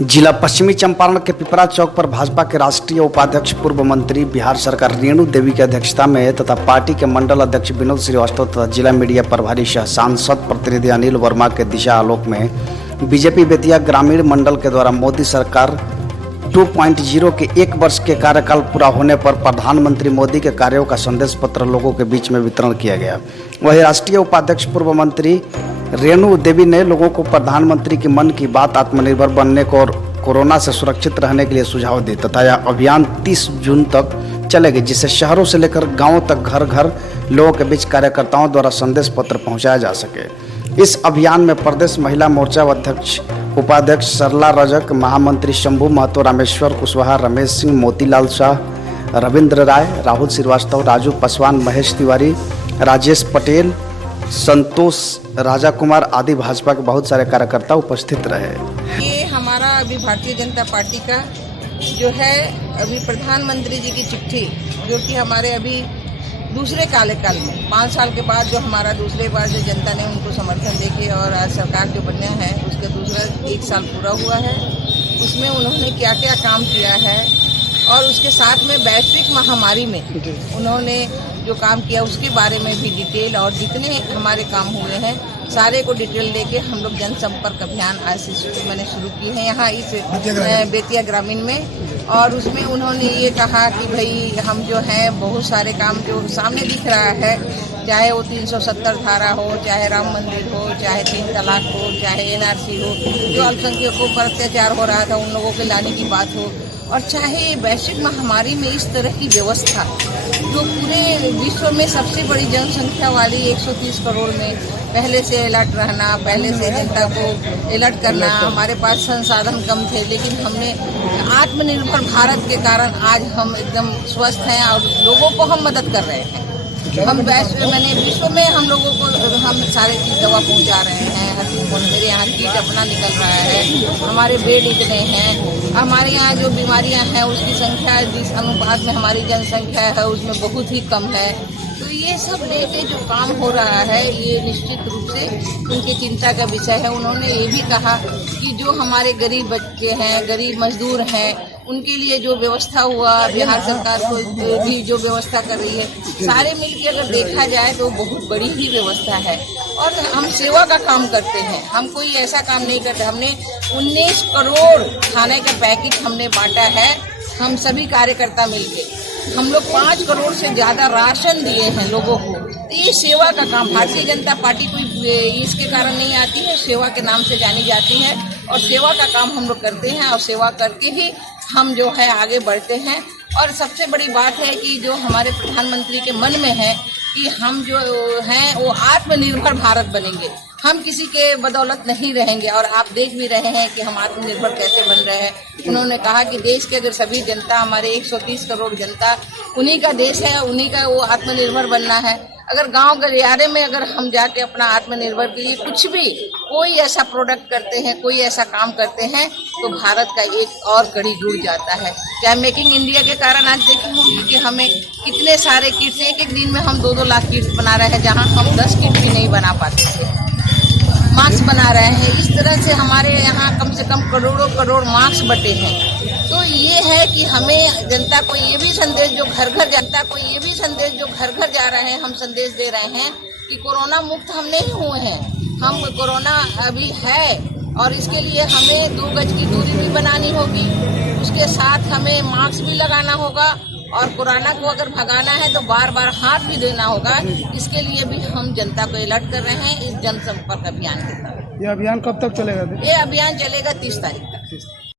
जिला पश्चिमी चंपारण के पिपरा चौक पर भाजपा के राष्ट्रीय उपाध्यक्ष पूर्व मंत्री बिहार सरकार रेणु देवी की अध्यक्षता में तथा पार्टी के मंडल अध्यक्ष विनोद श्रीवास्तव तथा जिला मीडिया प्रभारी सह सांसद प्रतिनिधि अनिल वर्मा के दिशा आलोक में बीजेपी बेतिया ग्रामीण मंडल के द्वारा मोदी सरकार 2.0 के 1 वर्ष के कार्यकाल पूरा होने पर प्रधानमंत्री मोदी के कार्यों का संदेश पत्र लोगों के बीच में वितरण किया गया। वहीं राष्ट्रीय उपाध्यक्ष पूर्व मंत्री रेणु देवी ने लोगों को प्रधानमंत्री की मन की बात, आत्मनिर्भर बनने को और कोरोना से सुरक्षित रहने के लिए सुझाव दिए तथा यह अभियान 30 जून तक चलेगी, जिससे शहरों से लेकर गांवों तक घर घर लोगों के बीच कार्यकर्ताओं द्वारा संदेश पत्र पहुंचाया जा सके। इस अभियान में प्रदेश महिला मोर्चा अध्यक्ष उपाध्यक्ष सरला रजक, महामंत्री शंभू महतो, रामेश्वर कुशवाहा, रमेश सिंह, मोतीलाल शाह, रविंद्र राय, राहुल श्रीवास्तव, राजू पासवान, महेश तिवारी, राजेश पटेल, संतोष राजा कुमार आदि भाजपा के बहुत सारे कार्यकर्ता उपस्थित रहे। ये हमारा अभी भारतीय जनता पार्टी का जो है अभी प्रधानमंत्री जी की चिट्ठी, जो कि हमारे अभी दूसरे कार्यकाल में 5 साल के बाद जो हमारा दूसरे बार जो जनता ने उनको समर्थन देके और आज सरकार जो बनना है उसका दूसरा 1 साल पूरा हुआ है। उसमें उन्होंने क्या क्या काम किया है और उसके साथ में वैश्विक महामारी में उन्होंने जो काम किया उसके बारे में भी डिटेल और जितने हमारे काम हुए हैं सारे को डिटेल लेके हम लोग जनसंपर्क अभियान आज से मैंने शुरू की है यहाँ इस बेतिया ग्रामीण में। और उसमें उन्होंने ये कहा कि भाई हम जो है बहुत सारे काम जो सामने दिख रहा है, चाहे वो 370 धारा हो, चाहे राम मंदिर हो, चाहे 3 तलाक हो, चाहे NRC हो, जो अल्पसंख्यकों पर अत्याचार हो रहा था उन लोगों के लाने की बात हो, और चाहे वैश्विक महामारी में इस तरह की व्यवस्था जो पूरे विश्व में सबसे बड़ी जनसंख्या वाली 130 करोड़ में पहले से अलर्ट रहना, पहले से जनता को अलर्ट करना। हमारे पास संसाधन कम थे लेकिन हमने आत्मनिर्भर भारत के कारण आज हम एकदम स्वस्थ हैं और लोगों को हम मदद कर रहे हैं। हम विश्व में हम लोगों को हम सारे चीज़ दवा पहुंचा रहे हैं। हर चीज़ मेरे यहाँ किट अपना निकल रहा है, हमारे बेड इतने हैं, हमारे यहाँ जो बीमारियाँ हैं उसकी संख्या जिस अनुपात में हमारी जनसंख्या है उसमें बहुत ही कम है। तो ये सब लेके जो काम हो रहा है ये निश्चित रूप से उनकी चिंता का विषय है। उन्होंने ये भी कहा कि जो हमारे गरीब बच्चे हैं, गरीब मजदूर हैं, उनके लिए जो व्यवस्था हुआ बिहार सरकार को भी जो व्यवस्था कर रही है, सारे मिलकर अगर देखा जाए तो बहुत बड़ी ही व्यवस्था है। और हम सेवा का काम करते हैं, हम कोई ऐसा काम नहीं करते। हमने 19 करोड़ खाने का पैकेट हमने बांटा है, हम सभी कार्यकर्ता मिलके हम लोग 5 करोड़ से ज़्यादा राशन दिए हैं लोगों को। तो ये सेवा का काम, भारतीय जनता पार्टी कोई इसके कारण नहीं आती है, सेवा के नाम से जानी जाती है और सेवा का काम हम लोग करते हैं और सेवा करके ही हम जो है आगे बढ़ते हैं। और सबसे बड़ी बात है कि जो हमारे प्रधानमंत्री के मन में है कि हम जो हैं वो आत्मनिर्भर भारत बनेंगे, हम किसी के बदौलत नहीं रहेंगे। और आप देख भी रहे हैं कि हम आत्मनिर्भर कैसे बन रहे हैं। उन्होंने कहा कि देश के अगर सभी जनता, हमारे 130 करोड़ जनता, उन्हीं का देश है, उन्हीं का वो आत्मनिर्भर बनना है। अगर गांव गलियारे में अगर हम जाके अपना आत्मनिर्भर के लिए कुछ भी कोई ऐसा प्रोडक्ट करते हैं, कोई ऐसा काम करते हैं तो भारत का एक और कड़ी जुड़ जाता है। चाहे मेकिंग इंडिया के कारण आज देखे होंगे कि हमें कितने सारे किट्स, एक दिन में हम 2-2 लाख किट्स बना रहे हैं, जहां हम 10 किट भी नहीं बना पाते थे। मास्क बना रहे हैं, इस तरह से हमारे यहाँ कम से कम करोड़ों करोड़ मास्क बटे हैं। तो ये है कि हमें जनता को ये भी संदेश जो घर घर जा रहे हैं, हम संदेश दे रहे हैं कि कोरोना मुक्त हम नहीं हुए हैं, हम कोरोना अभी है और इसके लिए हमें 2 गज की दूरी भी बनानी होगी, उसके साथ हमें मास्क भी लगाना होगा और कोरोना को अगर भगाना है तो बार बार हाथ भी देना होगा। इसके लिए भी हम जनता को अलर्ट कर रहे हैं इस जनसंपर्क अभियान के तहत। ये अभियान कब तक चलेगा? ये अभियान चलेगा 30 तारीख तक।